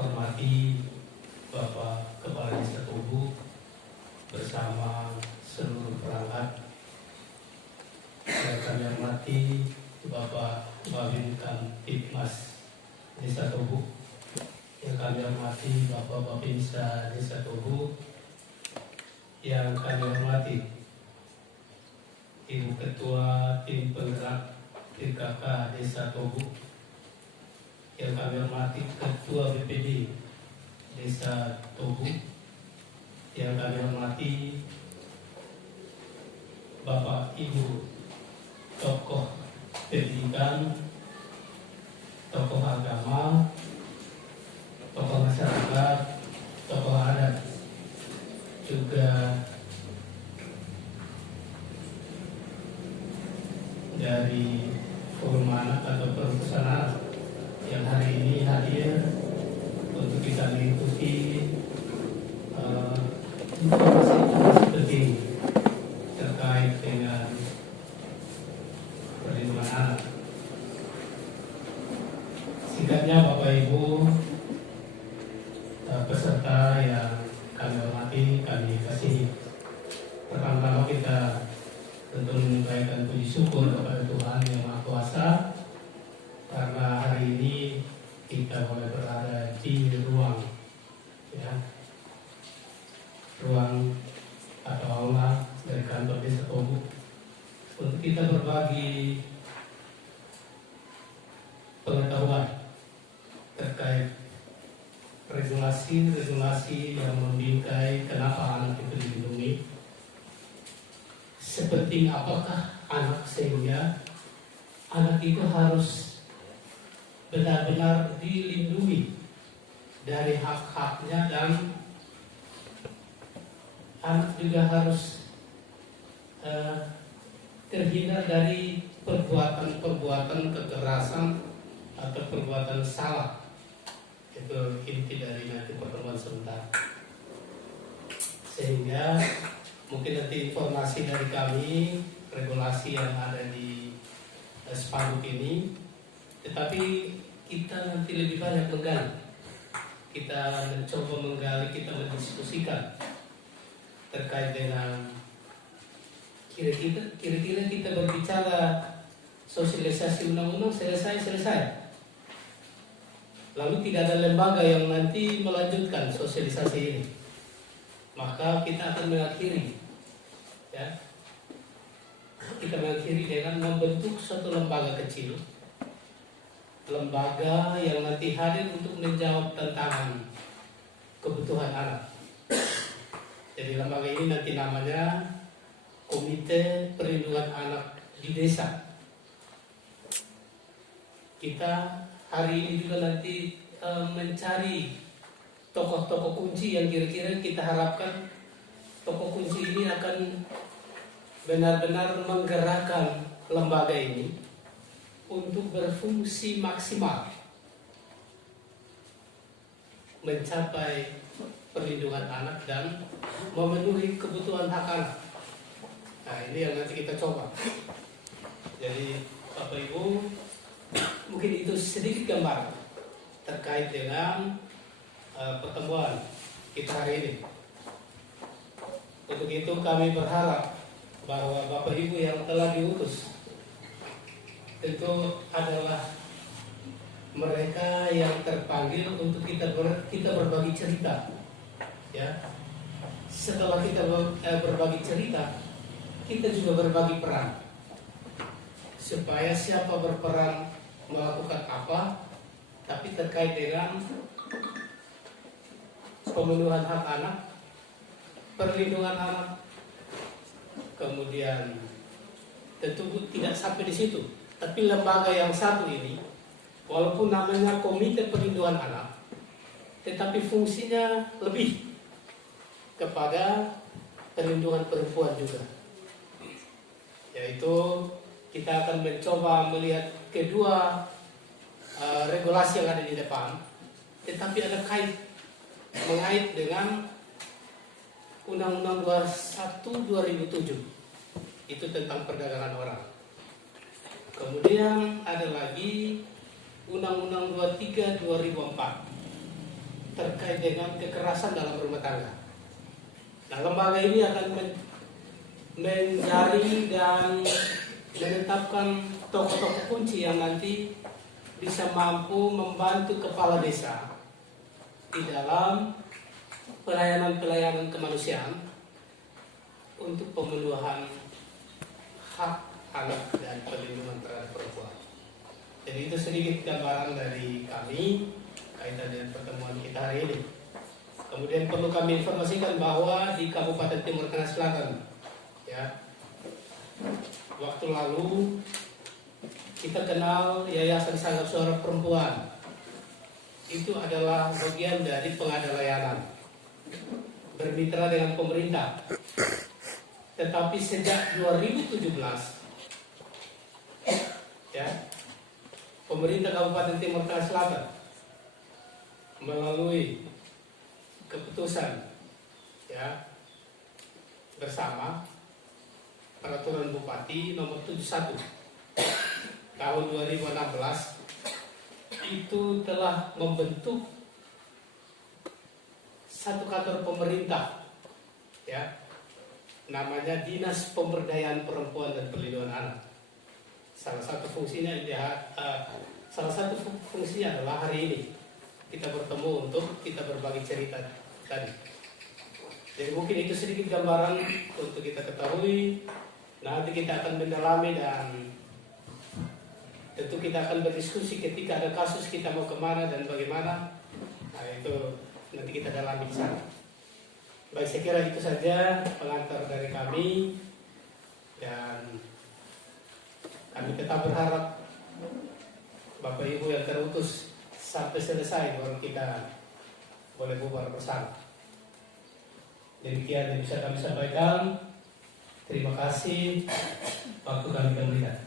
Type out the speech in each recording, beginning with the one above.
hormati Bapak Kepala Desa Tubuh bersama seluruh perangkat, yang kami hormati Bapak Babin Kamtibmas Desa Tubuh, yang kami hormati Bapak Babinsa Desa Tubuh, yang kami hormati Ibu Ketua Tim Penggerak PKK Desa Tubuh, yang kami hormati Ketua BPD Desa Tubuh, yang kami hormati Bapak Ibu tokoh pendidikan, tokoh agama, tokoh masyarakat, tokoh adat, juga dari forum anak atau perumusan anak yang hari ini hadir untuk kita mengikuti informasi penting terkait dengan perlindungan anak. Singkatnya Bapak Ibu peserta yang kami hormati, kami kasih, pertama-tama kita tentu menyampaikan puji syukur kepada Tuhan Yang Maha Kuasa karena hari ini kita boleh berada di ruang atau aula dari kantor Desa Tubuh untuk kita berbagi pengetahuan terkait regulasi yang membingkai kenapa anak itu dilindungi, seperti apakah anak, sehingga anak itu harus benar-benar dilindungi dari hak-haknya, dan anak juga harus terhindar dari perbuatan kekerasan atau perbuatan salah. Itu inti dari nanti pertemuan sebentar. Sehingga mungkin nanti informasi dari kami, regulasi yang ada di spanduk ini, tetapi kita nanti lebih banyak menggali. Kita mencoba menggali, kita mendiskusikan terkait dengan kira-kira kita berbicara sosialisasi undang-undang selesai. Lalu tidak ada lembaga yang nanti melanjutkan sosialisasi ini, maka kita akan mengakhiri, kita mengakhiri dengan membentuk suatu lembaga kecil, lembaga yang nanti hadir untuk menjawab tantangan kebutuhan anak. Jadi lembaga ini nanti namanya Komite Perlindungan Anak di Desa. Kita hari ini juga nanti mencari tokoh-tokoh kunci yang kira-kira kita harapkan tokoh kunci ini akan benar-benar menggerakkan lembaga ini untuk berfungsi maksimal mencapai perlindungan anak dan memenuhi kebutuhan hak anak. Nah, ini yang nanti kita coba. Jadi Bapak Ibu, mungkin itu sedikit gambar terkait dengan pertemuan kita hari ini. Untuk itu kami berharap bahwa Bapak Ibu yang telah diutus tentu adalah mereka yang terpanggil untuk kita berbagi cerita. Setelah kita berbagi cerita, kita juga berbagi peran, supaya siapa berperan melakukan apa, tapi terkait dengan pemenuhan hak anak, perlindungan anak, kemudian tentu tidak sampai di situ. Tapi lembaga yang satu ini, walaupun namanya Komite Perlindungan Anak, tetapi fungsinya lebih kepada perlindungan perempuan juga. Yaitu kita akan mencoba melihat kedua regulasi yang ada di depan, tetapi ada mengait dengan Undang-Undang 21 2007, itu tentang perdagangan orang. Kemudian ada lagi Undang-Undang 23 2004 terkait dengan kekerasan dalam rumah tangga. Nah, lembaga ini akan mencari dan menetapkan tokoh-tokoh kunci yang nanti bisa mampu membantu kepala desa di dalam pelayanan-pelayanan kemanusiaan untuk pemenuhan hak anak dan perlindungan terhadap perempuan. Jadi itu sedikit gambaran dari kami kaitan dengan pertemuan kita hari ini. Kemudian perlu kami informasikan bahwa di Kabupaten Timur Tengah Selatan, ya, waktu lalu kita kenal Yayasan Sanggap Suara Perempuan. Itu adalah bagian dari pengada layanan, bermitra dengan pemerintah. Tetapi sejak 2017, ya, pemerintah Kabupaten Timur Tengah Selatan melalui keputusan, ya, bersama Peraturan Bupati nomor 71 tahun 2016 itu telah membentuk satu kantor pemerintah, ya, namanya Dinas Pemberdayaan Perempuan dan Perlindungan Anak. Salah satu fungsinya adalah hari ini kita bertemu untuk kita berbagi cerita tadi. Jadi mungkin itu sedikit gambaran untuk kita ketahui. Nanti kita akan mendalami dan tentu kita akan berdiskusi ketika ada kasus kita mau kemana dan bagaimana. Nah, itu nanti kita dalami di sana. Baik, saya kira itu saja pengantar dari kami, dan kami tetap berharap Bapak Ibu yang terutus sampai selesai baru kita boleh bubar bersama. Demikian yang bisa kami sampaikan. Terima kasih waktu kami berikan.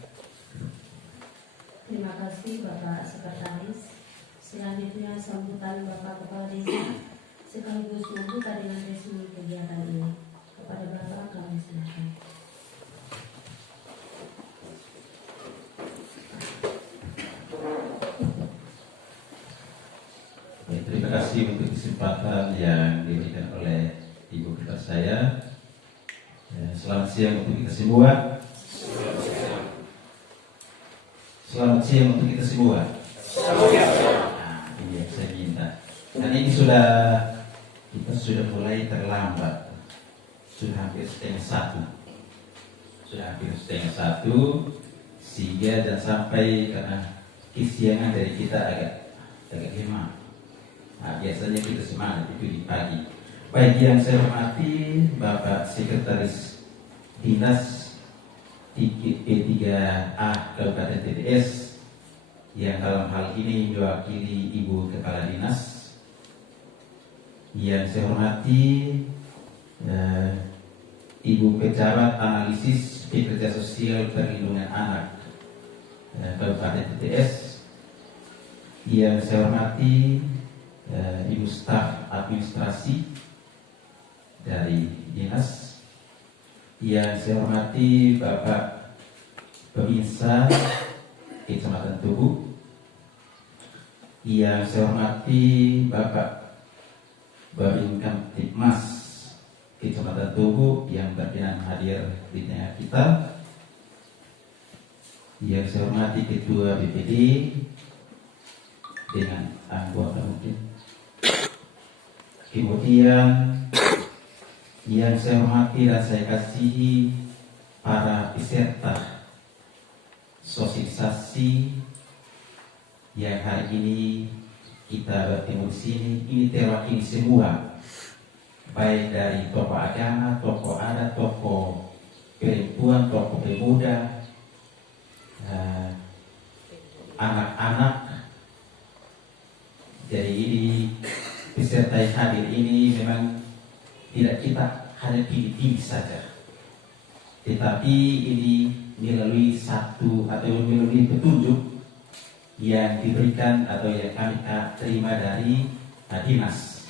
Terima kasih Bapak Sekretaris. Selanjutnya sambutan Bapak Kepala Desa sekaligus membuka dengan resmi kegiatan ini. Kepada Bapak kami silakan. Terima kasih untuk kesempatan yang diberikan oleh Ibu Ketua saya. Selamat siang untuk kita semua. Selamat siang untuk kita semua. Nah, ini yang saya minta. Dan ini kita sudah mulai terlambat. Sudah hampir setengah satu. Sehingga dan sampai karena kesiangan dari kita agak lemah. Nah, biasanya kita semangat itu di pagi. Baik, yang saya hormati Bapak Sekretaris Dinas P3A Kabupaten TTS yang dalam hal ini mewakili Ibu Kepala Dinas. Yang saya hormati Ibu Pejabat Analisis Pekerja Sosial Perlindungan Anak Kabupaten TTS. Yang saya hormati Ibu Staf Administrasi dari Dinas. Yang saya hormati Bapak Pemirsa Kecamatan Tugu. Yang saya hormati Bapak Babin Kamtibmas Kecamatan Tugu yang berkenan hadir di tengah kita. Yang saya hormati Ketua BPD dengan anggota mungkin. Kemudian yang saya hormati dan saya kasihi para peserta sosialisasi yang hari ini kita bertemu di sini. Ini terwakili semua, baik dari tokoh agama, tokoh adat, tokoh perempuan, tokoh pemuda, anak-anak. Jadi ini peserta yang hadir ini memang tidak kita hanya pilih-pilih saja, tetapi ini melalui satu atau melalui petunjuk yang diberikan atau yang kami terima dari dinas.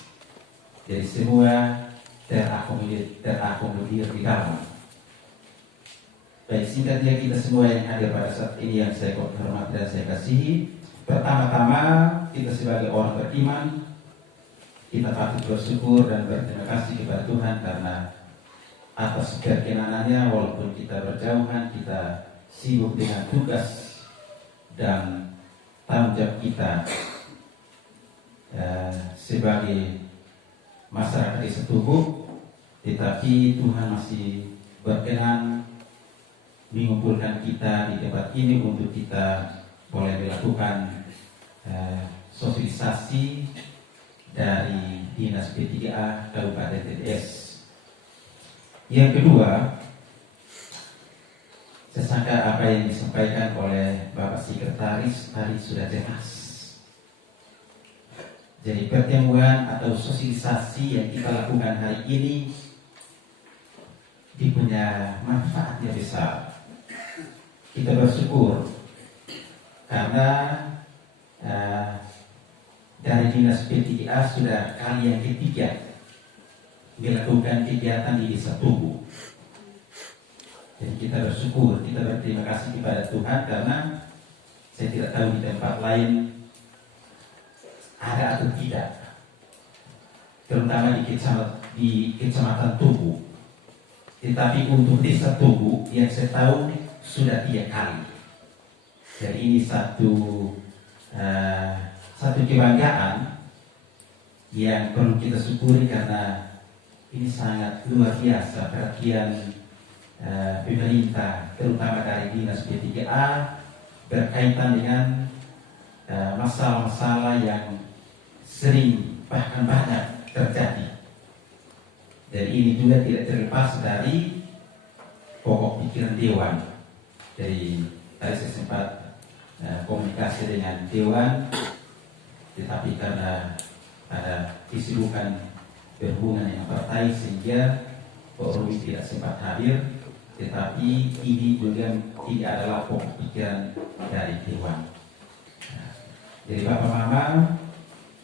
Jadi semua terakomodir di dalam. Baik, singkatnya kita semua yang hadir pada saat ini yang saya hormati dan saya kasihi. Pertama-tama kita sebagai orang beriman kita patut bersyukur dan berterima kasih kepada Tuhan karena atas kekenangannya, walaupun kita berjauhan, kita sibuk dengan tugas dan tanggung jawab kita sebagai masyarakat Desa Tugu, tetapi Tuhan masih berkenan mengumpulkan kita di tempat ini untuk kita boleh melakukan sosialisasi dari Dinas P3A Kabupaten TTS. Yang kedua, saya sangka apa yang disampaikan oleh Bapak Sekretaris tadi sudah jelas. Jadi pertemuan atau sosialisasi yang kita lakukan hari ini punya manfaat yang besar. Kita bersyukur karena dari Dinas P3A sudah kali yang ketiga melakukan kegiatan di Desa Tugu. Jadi kita bersyukur, kita berterima kasih kepada Tuhan karena saya tidak tahu di tempat lain ada atau tidak, terutama di Kecamatan Tugu. Tetapi untuk Desa Tugu yang saya tahu sudah 3 kali. Jadi ini satu kebanggaan yang perlu kita syukuri karena ini sangat luar biasa perhatian pemerintah, terutama dari Dinas P3A berkaitan dengan masalah-masalah yang sering bahkan banyak terjadi. Dan ini juga tidak terlepas dari pokok pikiran Dewan. Jadi tadi saya sempat komunikasi dengan Dewan, tetapi karena ada kesibukan berhubungan dengan partai sehingga Pak Rumi tidak sempat hadir, tetapi ini juga tidak adalah pokok pikiran dari Dewan. Jadi Bapak Mama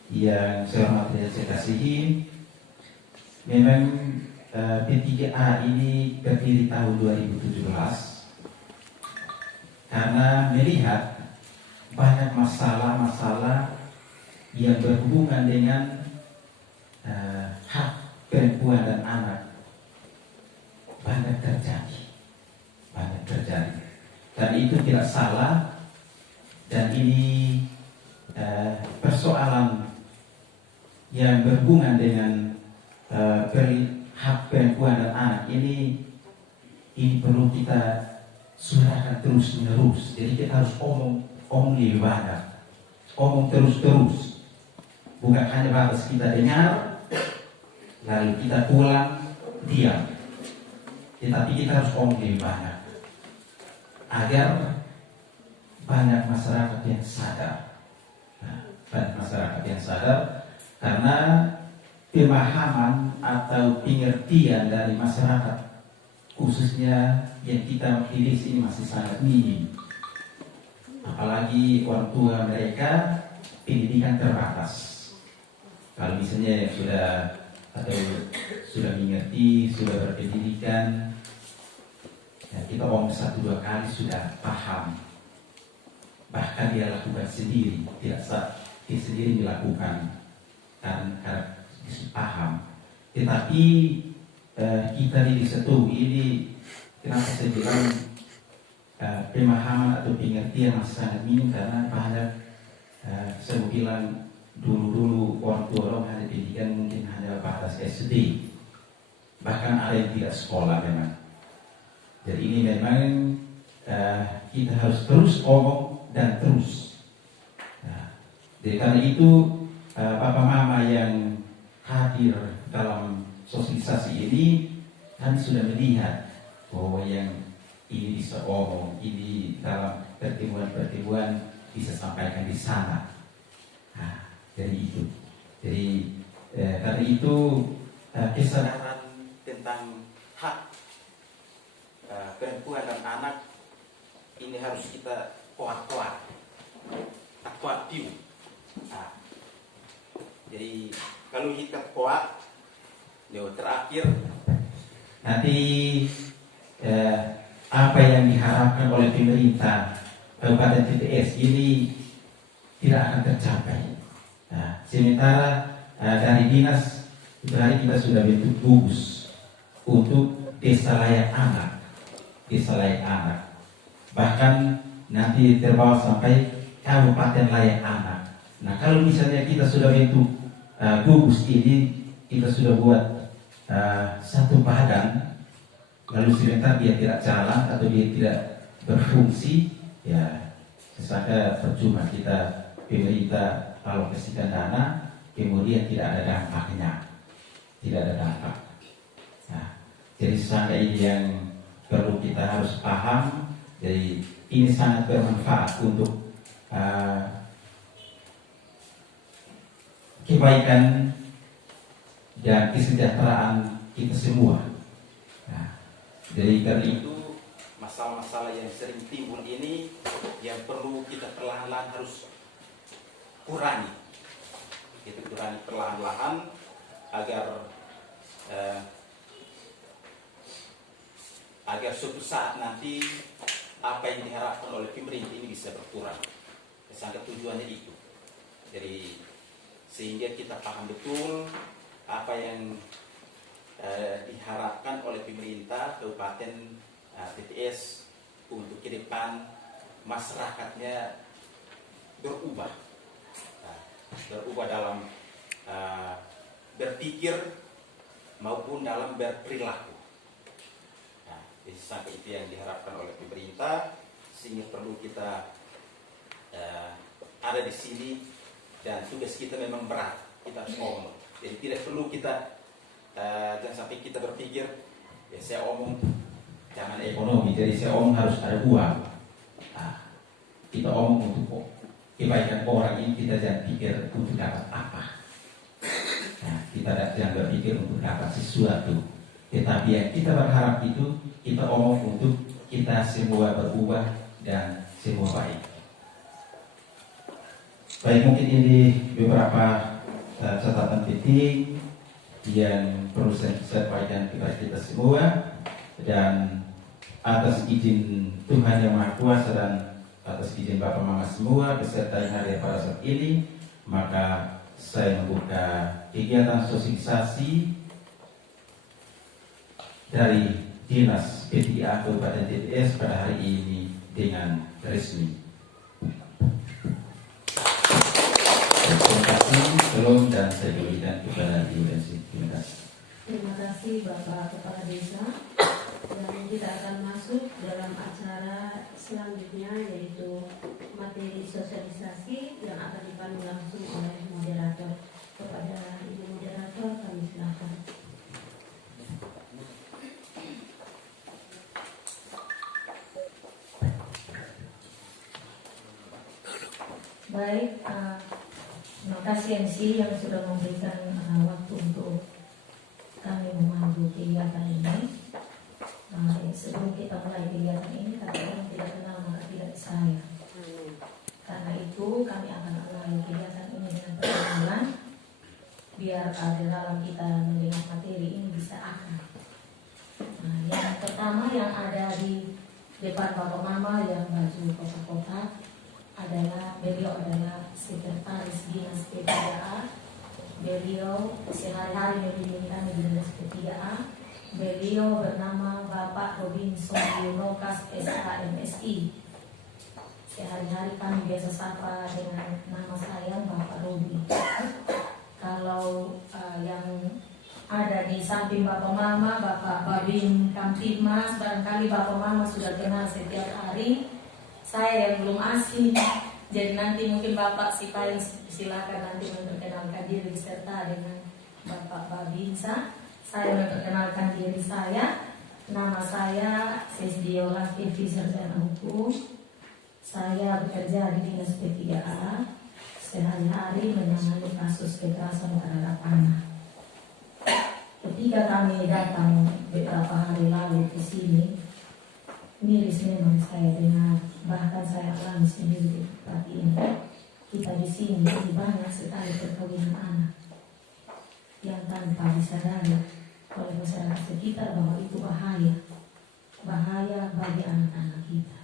yang saya hormati dan saya kasihi, memang P3A ini berdiri tahun 2017 karena melihat banyak masalah-masalah yang berhubungan dengan hak perempuan dan anak banyak terjadi, dan itu tidak salah. Dan ini persoalan yang berhubungan dengan hak perempuan dan anak ini perlu kita suarakan terus menerus. Jadi kita harus omong lebih banyak, omong terus, bukan hanya batas kita dengar lalu kita pulang diam, tetapi kita harus omong lebih banyak agar banyak masyarakat yang sadar. Karena pemahaman atau pengertian dari masyarakat, khususnya yang kita pilih sini, masih sangat minim. Apalagi orang tua mereka pendidikan terbatas. Kalau misalnya yang sudah mengerti, sudah berpendidikan, ya kita omong 1-2 kali sudah paham. Bahkan dia lakukan sendiri, tidak dia sendiri melakukan karena paham. Tetapi kita di Desa Tugu ini, kenapa saya bilang pemahaman atau pengertian masih sangat minim, karena banyak saya bilang dulu orang tua orang hanya pendidikan mungkin hanya batas SD, bahkan ada yang tidak sekolah memang. Jadi ini memang kita harus terus omong dan terus. Jadi karena itu Bapak Mama yang hadir dalam sosialisasi ini, kami sudah melihat bahwa yang ini bisa omong, ini dalam pertemuan bisa sampaikan di sana. Jadi itu. Jadi karena itu kesadaran tentang hak perempuan dan anak ini harus kita kuat piu. Jadi kalau kita kuat, terakhir nanti apa yang diharapkan oleh pemerintah Kabupaten TTS ini tidak akan tercapai. Sementara dari dinas itu hari kita sudah bentuk gugus untuk desa layak anak, bahkan nanti terbawa sampai kabupaten layak anak. Nah, kalau misalnya kita sudah bentuk gugus ini, kita sudah buat satu badan, lalu sebentar dia tidak jalan atau dia tidak berfungsi, ya sesaka percuma kita pemerintah alokasikan dana, kemudian tidak ada dampaknya, Nah, jadi sesaka ini yang perlu kita harus paham. Jadi ini sangat bermanfaat untuk kebaikan dan kesejahteraan kita semua. Nah, jadi karena itu masalah-masalah yang sering timbul ini yang perlu kita perlahan-lahan harus kurangi. Kita kurangi perlahan-lahan agar suatu saat nanti apa yang diharapkan oleh pemerintah ini bisa berkurang. Kesangka tujuannya itu. Jadi sehingga kita paham betul apa yang diharapkan oleh pemerintah Kabupaten TTS untuk ke depan masyarakatnya berubah dalam berpikir maupun dalam berperilaku. Nah, sampai itu yang diharapkan oleh pemerintah, sehingga perlu kita ada di sini, dan tugas kita memang berat, kita harus omong. Jadi tidak perlu kita jangan sampai kita berpikir ya saya omong jangan ekonomi, jadi saya omong harus ada uang. Nah, kita omong untuk kebaikan orang ini, kita jangan pikir untuk dapat apa. Nah, kita jangan berpikir untuk dapat sesuatu, tetapi yang kita berharap itu kita omong untuk kita semua berubah dan semua baik. Baik, mungkin ini beberapa catatan penting yang perlu saya sampaikan kepada kita semua, dan atas izin Tuhan Yang Maha Kuasa dan atas izin Bapak Mama semua beserta yang hadir pada saat ini, maka saya membuka kegiatan sosialisasi dari Dinas P3A Kabupaten TTS pada hari ini dengan resmi. Terima kasih, salam, dan saya berikan kepada Ibu Densi. Terima kasih. Terima kasih Bapak Kepala Desa. Dan kita akan masuk dalam acara selanjutnya, yaitu materi sosialisasi yang akan dipandu langsung oleh moderator. Kepada Ibu Moderator kami silakan. Baik, terima kasih MC yang sudah memberikan waktu untuk kami memandu kegiatan ini. Sebelum kita mulai kegiatan ini, kata orang tidak kenal maka tidak sayang. Karena itu kami akan mulai kegiatan ini dengan perkenalan, biar di dalam kita mendengar materi ini bisa akan. Yang pertama yang ada di depan Bapak Mama yang baju kotak-kotak beliau adalah sekretaris dinas P3A. Beliau sehari-hari membimbing kami di dinas P3A. Beliau bernama Bapak Robinson Yunokas SHMSI. Sehari-hari kami biasa sapa dengan nama saya Bapak Robi. Kalau yang ada di samping Bapak Mama, Bapak Babin Kamtibmas, barangkali Bapak Mama sudah kenal setiap hari. Saya yang belum asing, jadi nanti mungkin Bapak Sipain silakan nanti memperkenalkan diri serta dengan Bapak Babinsa. Saya memperkenalkan diri saya. Nama saya Sesdiola Tivi Sarjana Hukum. Saya bekerja di Dinas P3A. Sehari-hari menangani kasus kekerasan terhadap anak. Ketika kami datang beberapa hari lalu ke sini, miris memang saya dengar, bahkan saya alami sendiri di tempat ini. Kita di sini banyak sekali perkawinan anak yang tanpa disadari oleh masyarakat sekitar bahwa itu bahaya bagi anak-anak kita.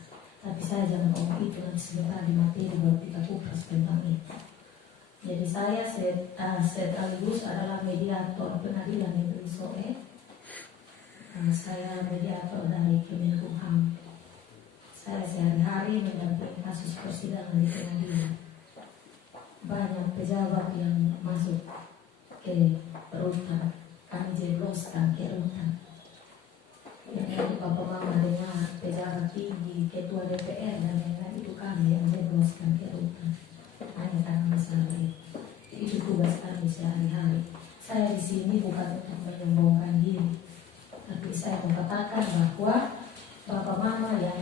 Tapi saya jangan ngomong itu, nanti sebentar di materi baru kita kupas tentang itu. Jadi saya sekaligus adalah mediator pengadilan negeri Soe. Saya mediator dari Kemenkumham. Saya sehari-hari mendampingi kasus persidangan di pengadilan. Banyak pejabat yang masuk ke rutan, kami jebloskan ke rutan. Yang dari Bapak Mama dengan pejabat tinggi, ketua DPR dan lain-lain itu kami yang jebloskan ke rutan. Hanya karena masalah itu tugas kami sehari-hari. Saya di sini bukan untuk menyombongkan diri, tapi saya mengatakan bahwa Bapak Mama yang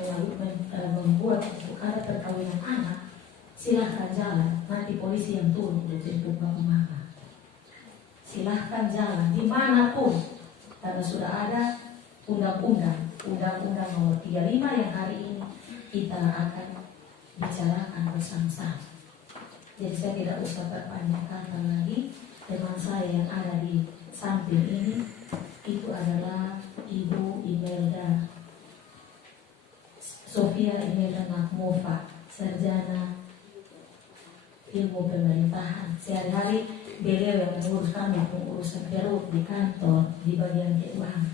membuat untuk ada perkawinan anak, silahkan jalan. Nanti polisi yang turun untuk Bapak Mama. Silahkan jalan dimanapun, karena sudah ada undang-undang nomor 35 yang hari ini kita akan bicarakan bersama-sama. Jadi saya tidak usah berpanjang kata lagi. Teman saya yang ada di samping ini itu adalah Ibu Imelda Sofia Imelda Makmova, sarjana ilmu pemerintahan. Sehari-hari beliau yang mengurus kami pengurusan perut di kantor di bagian keuangan.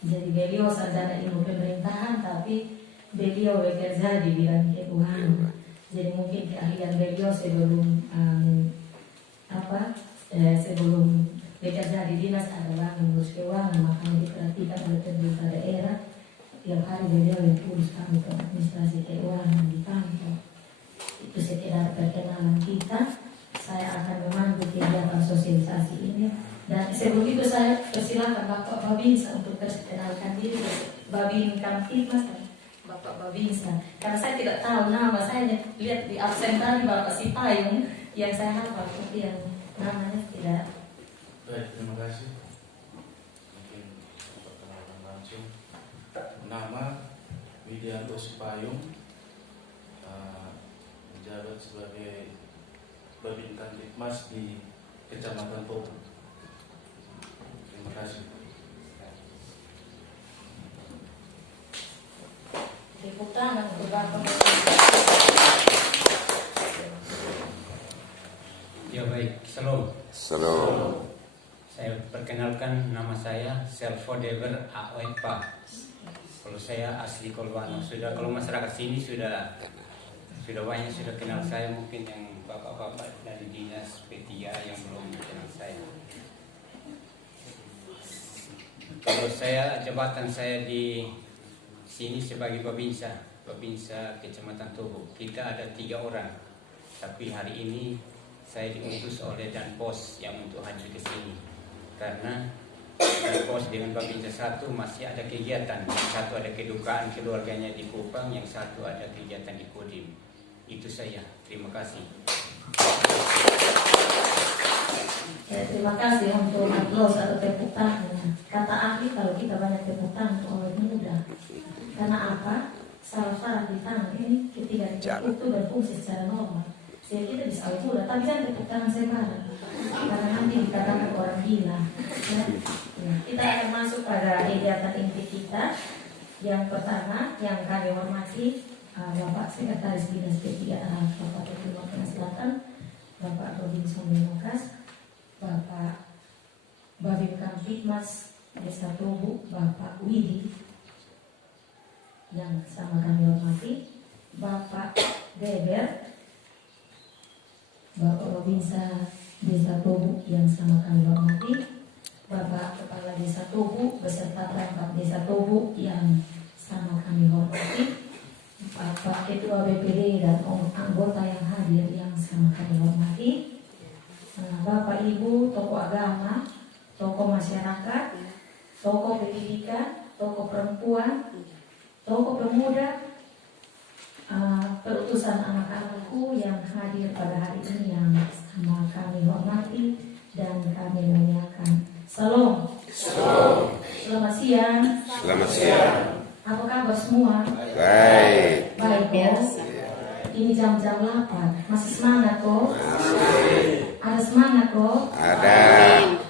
Jadi beliau sarjana ilmu pemerintahan, tapi beliau bekerja di bidang keuangan. Jadi mungkin keahlian beliau sebelum bekerja di dinas adalah mengurus keuangan, makanya diperhatikan oleh pemerintah daerah. Tiap hari beliau yang urus kami ke administrasi keuangan di kantor. Itu sekedar perkenalan kita. Saya akan memandu kegiatan sosialisasi ini. Dan sebelum itu saya persilakan Bapak Babinsa untuk perkenalkan diri. Babin Kamtipmas, Bapak Babinsa. Karena saya tidak tahu nama, saya lihat di absen tadi Bapak Sipayung yang saya hafal, tapi yang namanya tidak. Baik, terima kasih. Mungkin perkenalan langsung. Nama Widianto Sipayung, menjabat sebagai Babin Kamtipmas di Kecamatan Tobu. Terima kasih. Tepuk tangan untuk Bapak. Ya baik, salam. Salam. Saya perkenalkan, nama saya Selvo Dever Aoepa. Kalau saya asli Kolwano. Kalau masyarakat sini sudah banyak sudah kenal saya, mungkin yang bapak-bapak dari dinas P3 yang belum kenal saya. Kalau saya, jabatan saya di sini sebagai Babinsa Kecamatan Tobu. Kita ada 3 orang, tapi hari ini saya diutus oleh Danpos yang untuk hadir ke sini karena Danpos dengan Babinsa 1 masih ada kegiatan. Yang satu ada kedukaan keluarganya di Kupang, yang satu ada kegiatan di Kodim. Itu saya. Terima kasih. Ya, terima kasih untuk aplaus atau tepuk tangan. Kata ahli, kalau kita banyak tepuk tangan itu awet muda. Karena apa? Saraf-saraf di tangan ini ketika ditepuk itu berfungsi secara normal. Jadi kita bisa awet muda, tapi jangan tepuk tangan sembarang. Karena nanti dikatakan orang gila. Ya, kita akan masuk pada kegiatan inti kita. Yang pertama, yang kami hormati Bapak Sekretaris Dinas P3 Bapak Timur Tengah Selatan, Bapak Robinson Denokas, Bapak Babin Kamtipmas Desa Tobu, Bapak Widi yang sama kami hormati, Bapak Deber, Bapak Robinsa Desa Tobu yang sama kami hormati, Bapak Kepala Desa Tobu beserta perangkat Desa Tobu yang sama kami hormati, Bapak Ketua BPD dan anggota yang hadir yang sama kami hormati, Bapak Ibu tokoh agama, tokoh masyarakat, tokoh pendidikan, tokoh perempuan, tokoh pemuda, perutusan anak-anakku yang hadir pada hari ini yang sama kami hormati dan kami muliakan. Salam. Selamat siang. Selamat siang. Apa kabar semua? Baik. Baik kok. Ini jam-jam 8. Masih semangat kok? Ada semangat kok? Ada.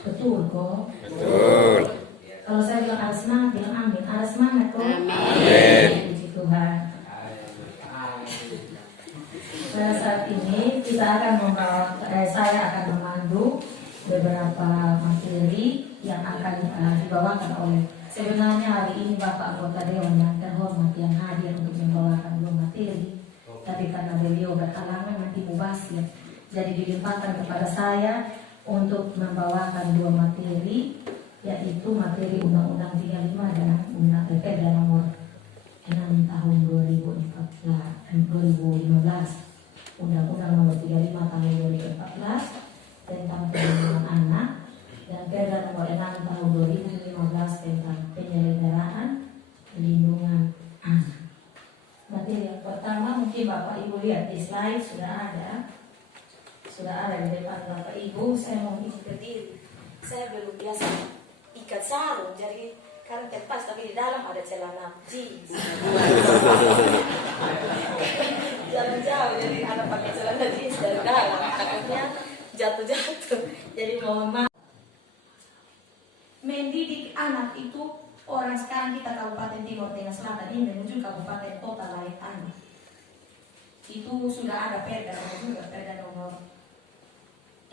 Betul kok? Betul. Kalau saya bilang ada semangat, bilang amin. Ada semangat kok? Amin. Puji Tuhan. Pada saat ini kita akan membawa, saya akan dibawakan oleh sebenarnya hari ini Bapak anggota Dewan yang terhormat yang hadir untuk membawakan dua materi, tapi karena beliau berhalangan nanti mubasir, jadi dilimpahkan kepada saya untuk membawakan dua materi, yaitu materi Undang-Undang 35 dan Undang Perda nomor 6 tahun 2015, Undang-Undang nomor 35 tahun 2014 tentang perlindungan anak, dan Perda nomor 6 tahun 2015 tentang penyelenggaraan perlindungan anak. Materi yang pertama mungkin Bapak Ibu lihat di slide sudah ada di depan Bapak Ibu. Saya mau ikut berdiri. Saya belum biasa ikat sarung, jadi karena terpas tapi di dalam ada celana jeans. Jalan jauh jadi ada pakai celana jeans dari dalam, takutnya jatuh-jatuh. Jadi mohon maaf. Mendidik anak itu, orang sekarang kita Kabupaten Timur Tengah Selatan ini menuju Kabupaten Kota layak anak. Itu sudah ada perda juga, perda nomor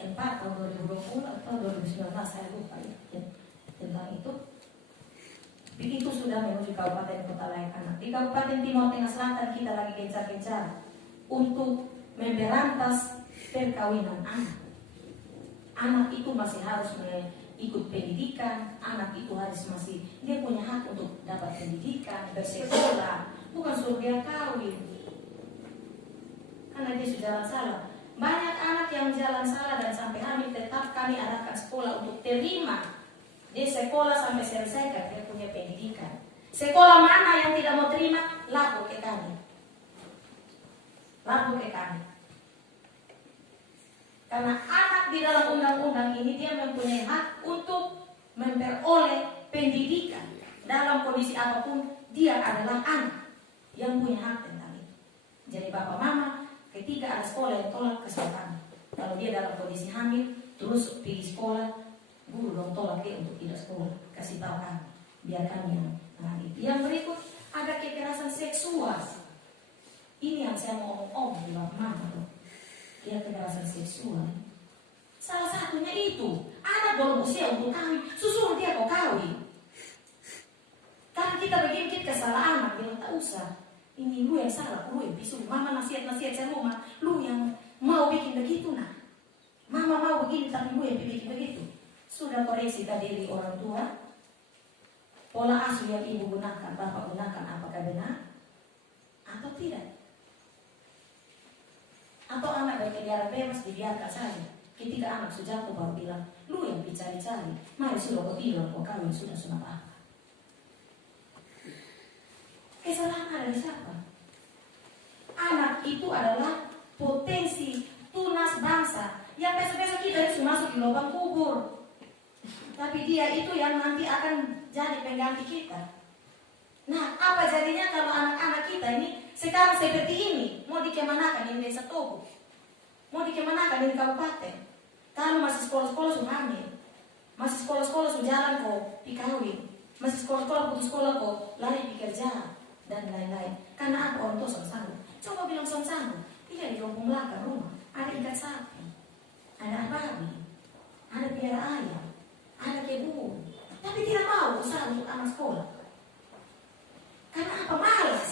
4 tahun 2020 atau 2019 saya lupa ya, tentang itu. Begitu sudah menuju Kabupaten Kota layak anak. Di Kabupaten Timur Tengah Selatan kita lagi gencar-gencar untuk memberantas perkawinan anak. Anak itu masih harus ikut pendidikan, anak itu harus masih dia punya hak untuk dapat pendidikan, bersekolah, bukan suruh dia kawin karena dia sudah jalan salah. Banyak anak yang jalan salah dan sampai hamil, tetap kami arahkan sekolah untuk terima dia sekolah sampai selesaikan dia punya pendidikan. Sekolah mana yang tidak mau terima, lapor ke kami. Karena anak di dalam undang-undang ini dia mempunyai hak untuk memperoleh pendidikan. Dalam kondisi apapun dia adalah anak yang punya hak tentang itu. Jadi bapak mama ketika ada sekolah yang tolak kesehatan, kalau dia dalam kondisi hamil terus pergi sekolah, guru dong tolak dia untuk tidak sekolah, kasih tahu kami, biar kami yang itu. Yang berikut ada kekerasan seksual. Ini yang saya mau ngomong di bapak mama tuh. Ya, kekerasan seksual. Salah satunya itu anak belum usia untuk kawin, susuruh dia kau kawin. Karena kita begini kita salah anak, bilang tak usah. Ini lu yang salah, lu yang bisu. Mama nasihat saya rumah, lu yang mau bikin begitu nah. Mama mau begini tapi lu yang bikin begitu. Sudah koreksi diri orang tua. Pola asuh yang ibu gunakan, bapak gunakan, apakah benar atau tidak? Atau anak berkeliaran bebas dibiarkan saja. Ketika anak sudah jatuh baru bilang, lu yang dicari-cari, mari sudah kau tidur, kau kawin sudah apa? Kesalahan ada di siapa? Anak itu adalah potensi tunas bangsa yang besok-besok kita harus masuk di lubang kubur. Tapi dia itu yang nanti akan jadi pengganti kita. Nah, apa jadinya kalau anak-anak kita ini sekarang seperti ini, mau dikemanakan ini desa Togo, mau dikemanakan ini kabupaten? Kalau masih sekolah-sekolah sudah hamil, masih sekolah-sekolah sudah jalan kok pikawin, masih sekolah-sekolah putus sekolah kok lari pekerja dan lain-lain. Karena apa orang tua sanggup? Coba bilang sanggup, tidak di kampung belakang rumah ada ikan sapi, ada babi, ada piara ayam, ada kebun, tapi tidak mau usaha untuk anak sekolah. Karena apa? Malas.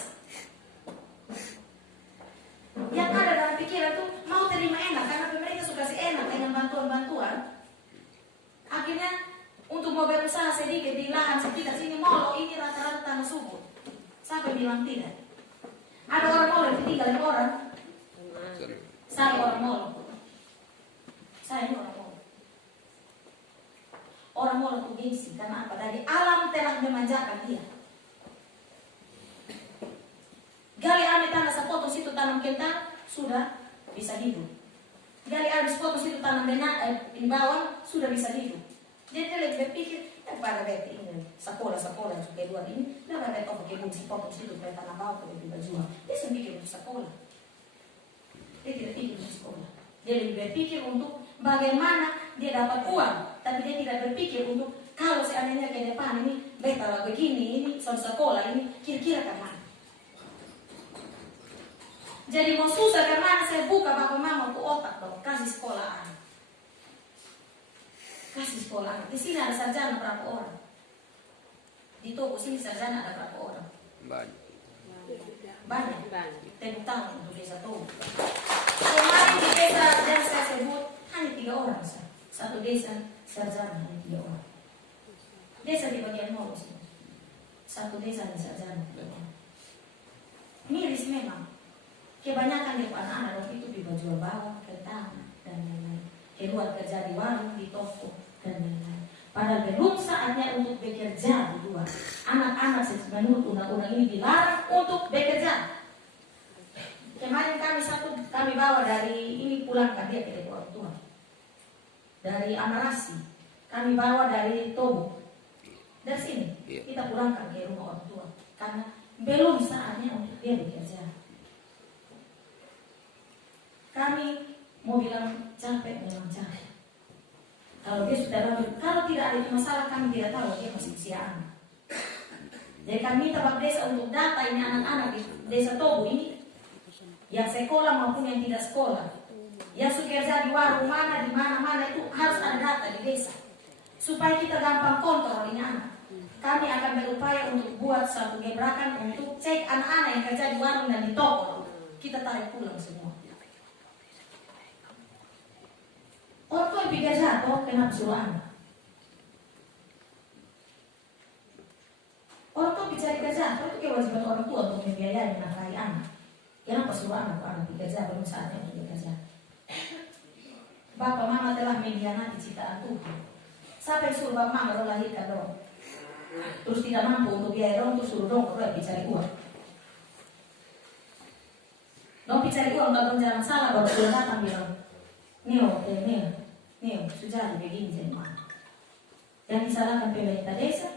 Yang ada dalam pikiran tuh mau terima enak karena pemerintah suka kasih enak dengan bantuan-bantuan. Akhirnya untuk mau berusaha sedikit di lahan sekitar sini molo ini rata-rata tanah subur. Siapa bilang tidak? Ada orang molo yang ditinggalin orang. Saya orang molo. Saya ini orang molo. Orang molo tuh gengsi karena apa? Dari alam telah memanjakan dia. Gali ambil tanah sepotong situ tanam kentang sudah bisa hidup. Gali ambil sepotong situ tanam di bawah sudah bisa hidup. Jadi dia lebih berpikir pada beti ini sekolah yang sudah luar ini, dia pada toko kebun sepotong situ dari tanah bawah lebih berjuang. Dia sendiri untuk sekolah. Dia tidak pikir untuk sekolah. Dia lebih berpikir untuk bagaimana dia dapat uang, tapi dia tidak berpikir untuk kalau seandainya ke depan ini beta begini ini sekolah ini kira-kira kemana. Jadi mau susah karena saya buka bapak mama ke otak dong, kasih sekolah anak. kasih sekolah. Di sini ada sarjana berapa orang? Di toko sini sarjana ada berapa orang? Banyak. Tepuk tangan untuk desa Togo. Kemarin di desa yang saya sebut hanya 3 orang. Satu desa sarjana hanya 3 orang. Desa di bagian Moro sini. Satu desa di sarjana. Miris memang. Kebanyakan dari anak-anak itu di jual bawang, kentang, dan lain-lain. Keluar kerja di warung, di toko, dan lain-lain. Padahal belum saatnya untuk bekerja di luar. Anak-anak menurut undang-undang ini dilarang untuk bekerja. Kemarin kami bawa dari ini pulangkan dia ke orang tua. Dari Amarasi, kami bawa dari Togo. Dari sini kita pulangkan ke rumah orang tua karena belum saatnya untuk dia bekerja. Kami mau bilang capek memang capek. Kalau dia sudah lalu, kalau tidak ada masalah kami tidak tahu dia masih usia anak. Jadi kami minta Bapak Desa untuk data ini anak-anak di desa Togo ini yang sekolah maupun yang tidak sekolah, yang kerja di warung mana, di mana-mana itu harus ada data di desa supaya kita gampang kontrol ini anak. Kami akan berupaya untuk buat satu gebrakan untuk cek anak-anak yang kerja di warung dan di toko. Kita tarik pulang semua. Orang tua yang pikir jatuh, kenapa suruh anak? Orang tua bicara kerja, itu kewajiban orang tua untuk membiayai menafkahi anak. Kenapa suruh anak pikir jatuh belum saatnya untuk bekerja? Bapak mama telah mengkhianati ciptaan Tuhan. Siapa yang suruh bapak mama lo lahirkan dong? Terus tidak mampu untuk biaya dong, terus suruh dong lo cari uang. Dong cari uang, bapak jangan salah, bapak sudah datang bilang, Neo, sudah begini jadi mana? Yang disalahkan pemerintah desa,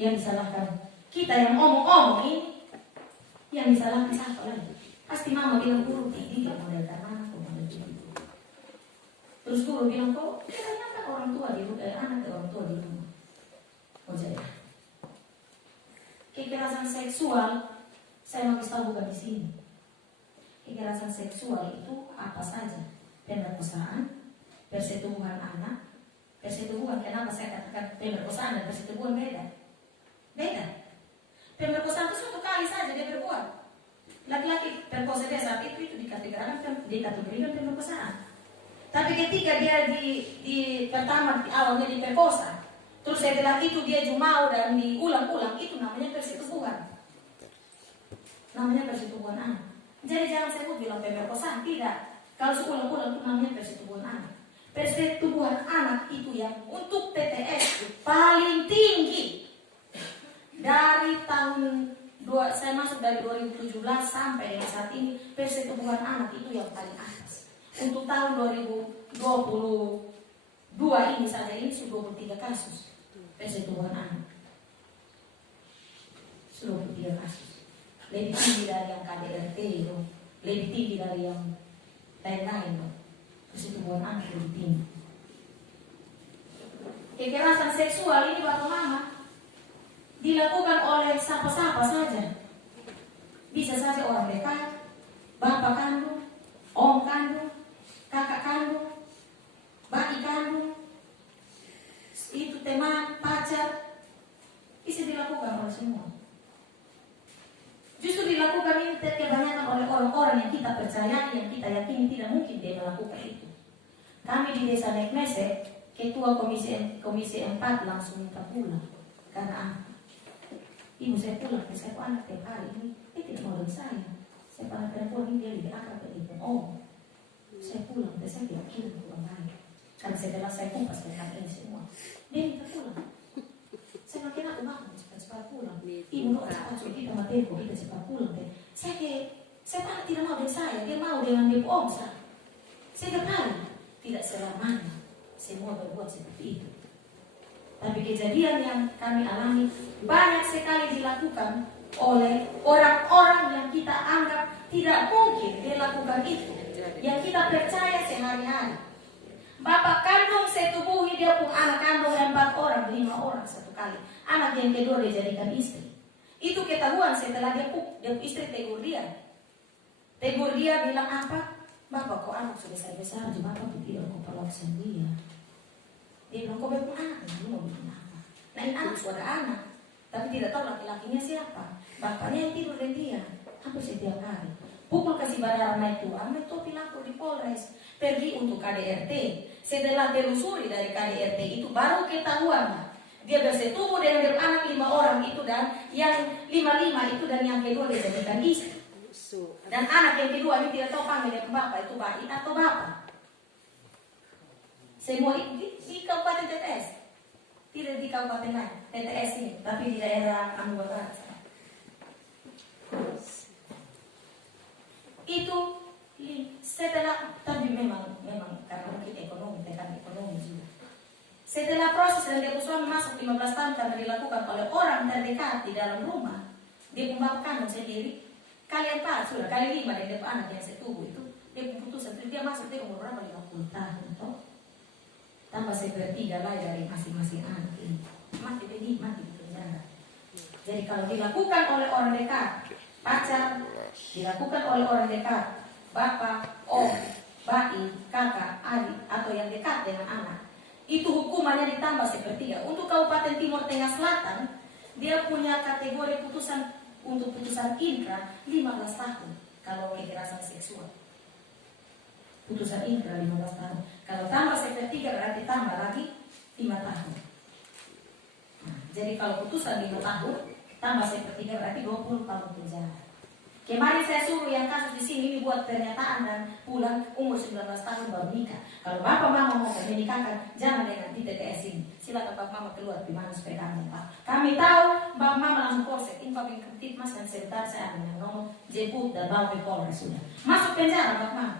yang disalahkan kita yang omong-omong ini, yang disalahkan siapa lagi? Pasti mama bilang guru tidak model mana kok model itu. Terus guru bilang kok ternyata orang tua di rumah, anak orang tua di rumah. Oh jadi, kekerasan seksual saya mau tahu bukan di sini. Kekerasan seksual itu apa saja? Pemerkosaan, persetubuhan anak, persetubuhan. Kenapa saya katakan pemerkosaan dan persetubuhan beda? Beda. Pemerkosaan itu satu kali saja dia berbuat. Laki-laki perkosa dia saat itu dikategorikan pemerkosaan. Tapi ketika dia di pertama awalnya diperkosa, terus setelah itu dia mau dan diulang-ulang, itu namanya persetubuhan. Namanya persetubuhan anak. Jadi jangan sebut bilang pemerkosaan, tidak. Kalau seulang-ulang itu namanya persetubuhan anak. Persetubuhan anak itu yang untuk PTS paling tinggi. Dari saya masuk dari 2017 sampai dengan saat ini, persetubuhan anak itu yang paling atas. Untuk tahun 2022 ini saja ini sudah 23 kasus persetubuhan anak. 23 kasus. Lebih tinggi dari yang KDRT itu, lebih tinggi dari yang lain-lain. Persetubuhan anak lebih tinggi. Kekerasan seksual ini bapak mama dilakukan oleh siapa-siapa saja. Bisa saja orang dekat, bapak kandung, om kandung, kakak kandung, bagi kandung, itu teman, pacar, bisa dilakukan oleh semua. Justru dilakukan ini kebanyakan oleh orang-orang yang kita percayai, yang kita yakini tidak mungkin dia melakukan itu. Kami di desa Nekmese, ketua komisi 4 langsung minta pulang karena ibu saya pulang, saya kok anak tiap hari ini, dia tidak mau dengan saya panggil perempuan ini dia lebih akrab dari ibu. Saya pulang, dan saya tidak kirim pulang lagi. Karena setelah saya kumpas tentang ini semua, dia minta pulang. Saya makin aku bangun cepat-cepat pulang. Ibu mau cepat kita materi kita cepat pulang. Saya tidak mau dengan saya, dia mau dengan ibu om saya. Saya kembali, tidak selamanya semua berbuat seperti itu. Tapi kejadian yang kami alami banyak sekali dilakukan oleh orang-orang yang kita anggap tidak mungkin dilakukan itu, yang kita percaya sehari-hari. Bapak kandung setubuhi dia pun anak kandung 4 orang, 5 orang satu kali. Anak yang kedua dia jadikan istri. Itu ketahuan setelah dia istri tegur dia. Tegur dia bilang apa? Bapak kok anak sudah besar, bapak tidak mau pelaksan dia. Dia bilang, kok punya anak? Dia mau bikin apa? Nah ini anak sudah anak, tapi tidak tahu laki-lakinya siapa. Bapaknya yang tidur dengan dia, hampir setiap hari. Pukul kasih badar naik tuan, topi lapor di Polres, pergi untuk KDRT. Setelah telusuri dari KDRT itu baru ketahuan dia bersetubuh dengan anak 5 orang itu, dan yang 5 itu dan yang kedua dijadikan istri. Dan anak yang kedua ini tidak tahu panggil bapak itu bayi atau bapak. Semua di Kabupaten TTS, tidak di Kabupaten lain TTS ini, tapi di daerah Ambon Barat. Itu setelah, tapi memang karena mungkin ekonomi, tekan ekonomi juga. Setelah proses dan dia suami masuk 15 tahun karena dilakukan oleh orang terdekat di dalam rumah, dia pembawa kandung sendiri. Kalian pak sudah kali 5 dari anak yang setubuh itu, dia putusan dia masuk dia umur berapa 50 tahun toh. Tambah sepertiga lah dari masing-masing anak ini. Mati di penjara. Jadi kalau dilakukan oleh orang dekat, pacar, dilakukan oleh orang dekat, bapak, om, bayi, kakak, adik, atau yang dekat dengan anak, itu hukumannya ditambah sepertiga. Untuk Kabupaten Timur Tengah Selatan, dia punya kategori putusan untuk putusan inkra 15 tahun kalau kekerasan seksual. Putusan inkra 15 tahun. Kalau tambah sepertiga berarti tambah lagi 5 tahun. Nah, jadi kalau putusan 5 tahun tambah sepertiga berarti 20 tahun penjara. Kemarin saya suruh yang kasus di sini ini buat pernyataan dan pulang umur 19 tahun baru nikah. Kalau bapak mama mau menikahkan, jangan dengan di TTS ini. Silakan bapak mama keluar di mana supaya kami tahu. Kami tahu bapak mama langsung polsek. Info yang ketip mas dan sebentar saya dengan nomor jemput dan bawa ke Polres sudah. Masuk penjara bapak mama.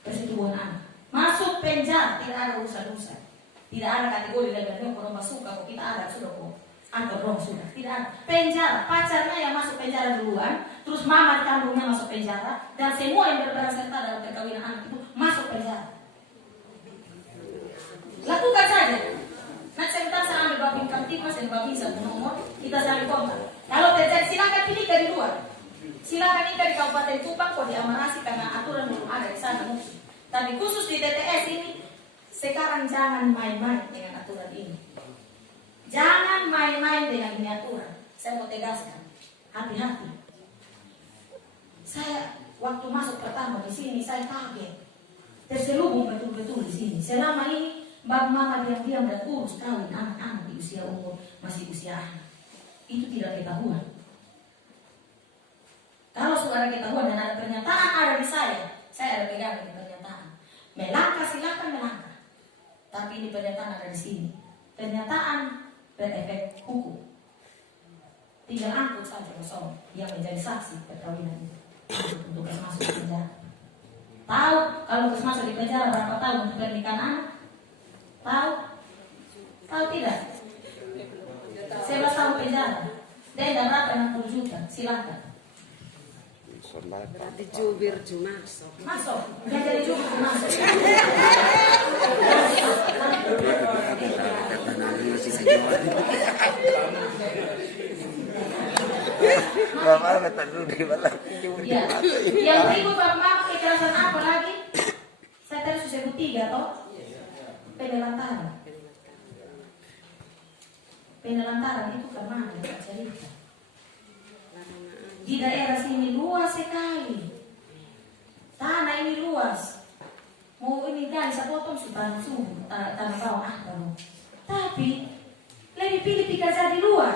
Persetubuhan anak. Masuk penjara, tidak ada urusan-urusan. Tidak ada kategori dan kalau suka kok kita ada sudah kok. Anggap dong sudah, tidak ada. Penjara, pacarnya yang masuk penjara duluan, terus mama kandungnya masuk penjara, dan semua yang berperan serta dalam perkawinan anak itu masuk penjara. Lakukan saja. Nanti saya ambil babin kamtipmas dan babin satu nomor, kita saling kontak. Kalau terjadi silakan pilih dari luar. Silakan nikah di Kabupaten Kupang kok diamanasi karena aturan belum ada di sana mungkin. Tapi khusus di TTS ini, sekarang jangan main-main dengan aturan ini. Jangan main-main dengan ini aturan. Saya mau tegaskan, hati-hati. Saya waktu masuk pertama di sini saya kaget, terselubung betul-betul di sini. Selama ini bapak mama diam-diam dan urus kawin anak-anak di usia umur masih usia anak. Itu tidak ketahuan. Kalau sudah ketahuan dan ada pernyataan ada di saya ada pegangan di pernyataan. Melangkah silakan melangkah. Tapi ini pernyataan ada di sini. Pernyataan berefek hukum. Tinggal angkut saja kosong yang menjadi saksi perkawinan itu untuk masuk di penjara. Tahu kalau masuk di penjara berapa tahun untuk pernikahan anak? Tahu? Tahu tidak? 11 tahun penjara. Denda berapa? 60 juta. Silakan. Berarti jubir masuk. Masuk. Yang jadi jubir masuk. Bapak letak dulu di mana? Ya. Yang berikut bapak kekerasan apa lagi? Saya tadi sudah sebut 3 toh. Penelantaran. Penelantaran itu kemana ya cerita? Di daerah sini luas sekali. Tanah ini luas. Mau ini dan saya potong tanah sumur, tanah bawah baru. Tapi lebih pilih kerja di luar.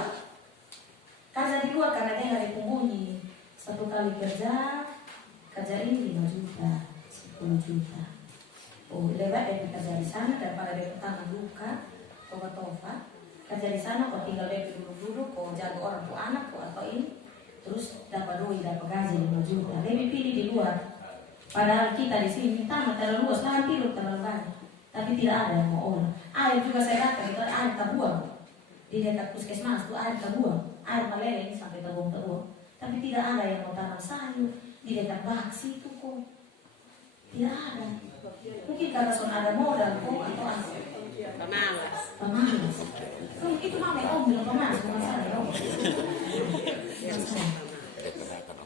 Kerja di luar karena dia ada pembunyi. 1 kali kerja ini 5 juta, 10 juta. Oh, lebih baik kerja di sana daripada dia tanah luka, toba-toba. Kerja di sana kok tinggal lebih dulu-dulu, kok jaga orang tua anak, kok atau ini. Terus dapat doi, dapat gaji 5 juta. Lebih pilih di luar. Padahal kita di sini tanah terlalu luas, lahan tidur terlalu banyak. Tapi tidak ada yang mau olah. Air juga saya katakan itu air terbuang. Di dekat puskesmas itu air terbuang. Air meleleh ini sampai terbuang. Tapi tidak ada yang mau tanam sayur di dekat bak situ kok. Tidak ada. Mungkin karena sudah ada modal kok atau apa. Pemalas. Itu mama om bilang pemalas bukan saya om.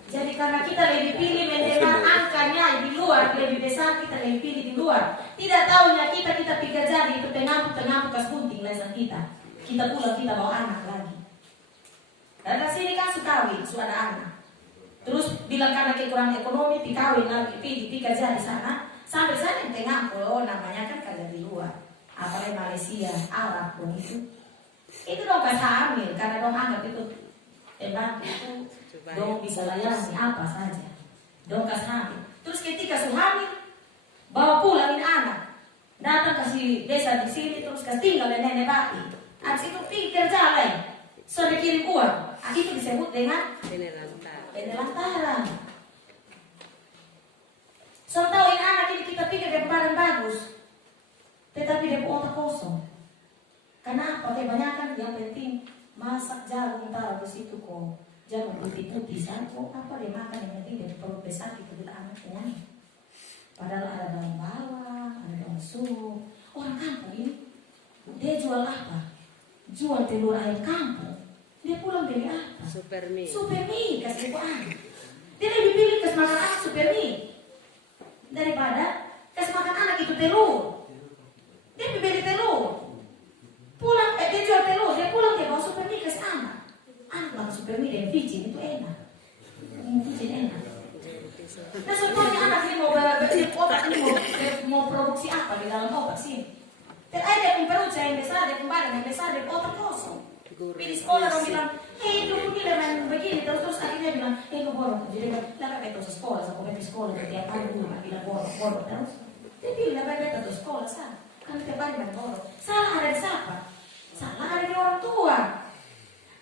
Jadi karena kita lebih pilih mendengar angkanya di luar lebih besar, kita lebih pilih di luar. Tidak tahunya kita pikir jadi itu pengampu kas bunting lesan kita. Kita pulang kita bawa anak lagi. Karena sini kan kawin, sudah ada anak. Terus bilang karena kekurangan ekonomi, pikawin lagi, pikir jadi sana. Sampai sana yang pengampu, namanya kan kerja di luar. Apalagi Malaysia, Arab pun itu. Itu dong kas hamil, karena dong anggap itu emang itu dong bisa layani apa saja. Dong kas hamil. Terus ketika su hamil, bawa pulangin anak, datang kasih desa di sini, terus kasih tinggal dan nenek baki. Habis itu pikir jalan, sudah kirim uang. Itu disebut dengan penelantaran. So tahu ini anak ini kita pikir dia barang bagus, tetapi dia otak kosong. Kenapa? Kebanyakan yang penting masak jagung taruh di situ kok. Jagung putih-putih saja. Oh, apa dia makan yang penting dia perut besar itu bila anak kenyang. Padahal ada daun bawang, ada daun sup. Orang kampung ini dia jual apa? Jual telur ayam kampung. Dia pulang beli apa? Super mie. Super mie kasih ke anak. Dia lebih pilih kasih makan anak super mie daripada kasih makan anak itu telur. Dia beli telur. Pulang, dia jual telur, dia pulang dia bawa super mie kasih anak. Anak makan super mie dan vicin itu enak. Vicin enak. Nah sebetulnya anak ini mau otak ini mau produksi apa di dalam otak sih? Dan ada yang perut saya yang besar, dia badan yang besar, dia otak kosong. Di sekolah orang bilang, hei dulu gila main begini, terus akhirnya bilang, hei lu borok. Jadi kan, lah betul sekolah, saya pergi sekolah tiap hari dulu, bilang borok terus. Dia bilang, lah betul sekolah sana. Kan tiap hari main borok. Salah ada di siapa? Salah ada di orang tua.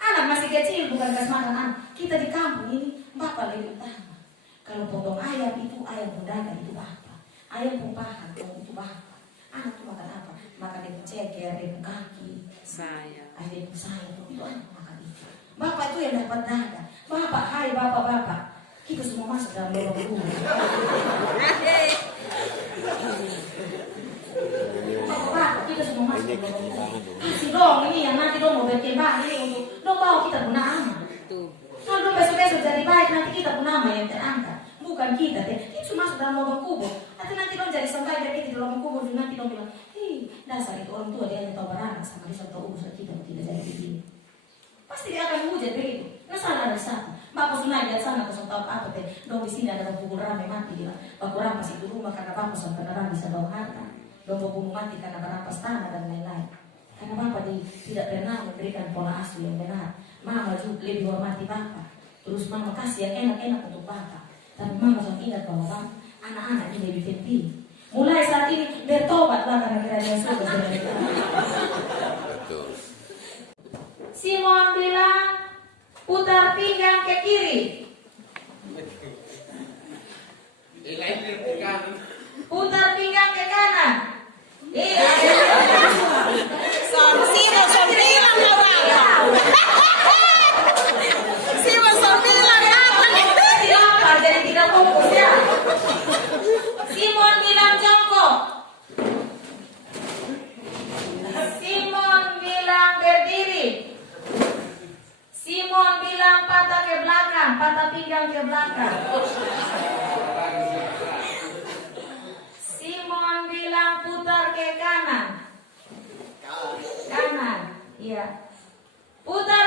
Anak masih kecil bukan kasih makan anak. Kita di kampung ini bapak lebih utama. Kalau potong ayam itu ayam pedagang itu bapak. Ayam pempahan itu bapak. Anak itu makan apa? Makan dia ceker, dia kaki. Saya. Ayam saya itu anak makan itu. Bapak itu yang dapat dagang. Bapak, hai bapak-bapak. Kita semua masuk dalam lorong rumah. Bapak, kita semua masuk dalam lorong rumah. Kasih dong ini yang nanti dong mau berkembang ini untuk dong bawa kita guna anak. Kalau dong besok-besok jadi baik nanti kita guna nama yang terangkat. Bukan kita deh. Kita cuma masuk dalam lorong kubur. Nanti dong jadi sampai kita di lorong kubur nanti dong bilang, hei dasar itu orang tua dia hanya tahu beranak sama dia tahu urusan kita tidak jadi begini. Pasti dia akan hujat begitu. Nah salah ada satu. Bapak sunai dari sana kau tahu apa teh? Dong di sini ada pukul rame mati dia. Bapak rampas itu rumah karena bapak sampai nerang bisa bawa harta. Dong bunuh mati karena merampas tanah dan lain-lain. Karena bapak tidak pernah memberikan pola asuh yang benar. Mama juga lebih hormati bapak. Terus mama kasih yang enak-enak untuk bapak. Tapi mama selalu ingat bahwa anak-anak ini lebih penting. Mulai saat ini bertobatlah karena kira dia sudah Betul. Simon bilang putar pinggang ke kiri. Putar pinggang ke kanan. Iya. Simon bilang apa? Simon bilang apa? Jadi tidak fokus ya. Simon bilang jongkok. Simon bilang berdiri. Simon bilang patah ke belakang, patah pinggang ke belakang. Simon bilang putar ke kanan. Kanan, iya. Putar